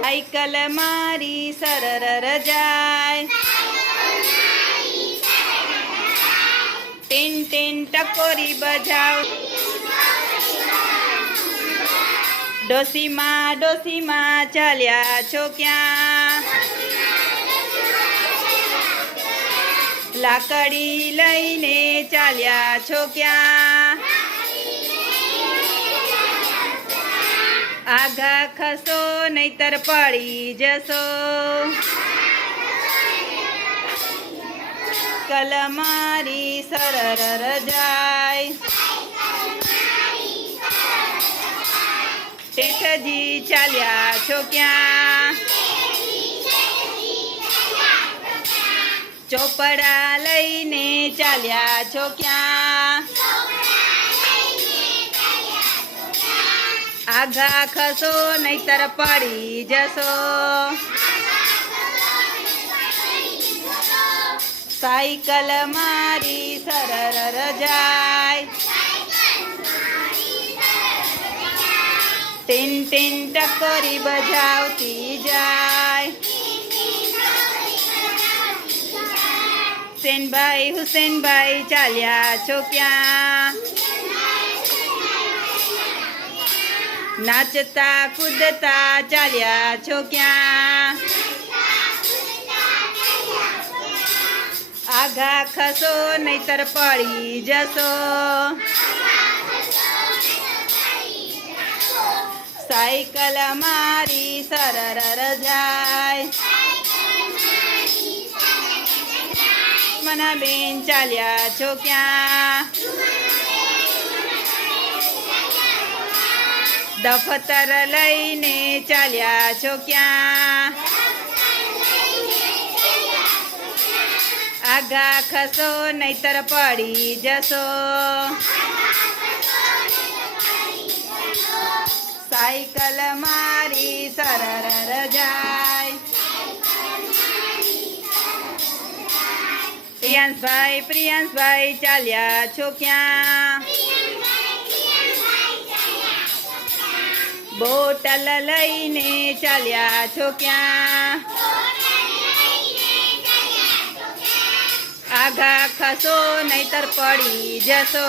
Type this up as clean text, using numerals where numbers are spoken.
Cycle મારી સરર જાય, tin tin ટકોરી બજાવ, ડોસીમાં ડોસીમાં ચાલ્યા છો ક્યાં? લાકડી લઈને ચાલ્યા છો ક્યાં? આઘા ખસો નહીતર પડી જશો. સાયકલ મારી સરર જાય, શેઠજી ચાલ્યા છો ક્યાં? ચોપડા લઈને ચાલ્યા છો ક્યાં? આઘા ખસો નહીતર પડી જશો. સાયકલ મારી સરર જાય, ટીન ટીન ટકોરી બજાવતી જાય. હુસેનભાઈ હુસેનભાઈ ચાલ્યા છો ક્યાં? નાચતા કૂદતા ચાલ્યા છો ક્યાં? આઘા ખસો નહીતર પડી જશો. સાયકલ મારી સરર જાય, મના બેન ચાલ્યા છો ક્યાં? દફતર લઈને ચાલ્યા છો ક્યાં? આઘા ખસો નહીતર પડી જશો. સાયકલ મારી સરર જાય, પ્રિયાંશભાઈ ચાલ્યા છો ક્યાં? બોટલ લઈને ચાલ્યા છો ક્યાં? આઘા ખસો નહીતર પડી જશો.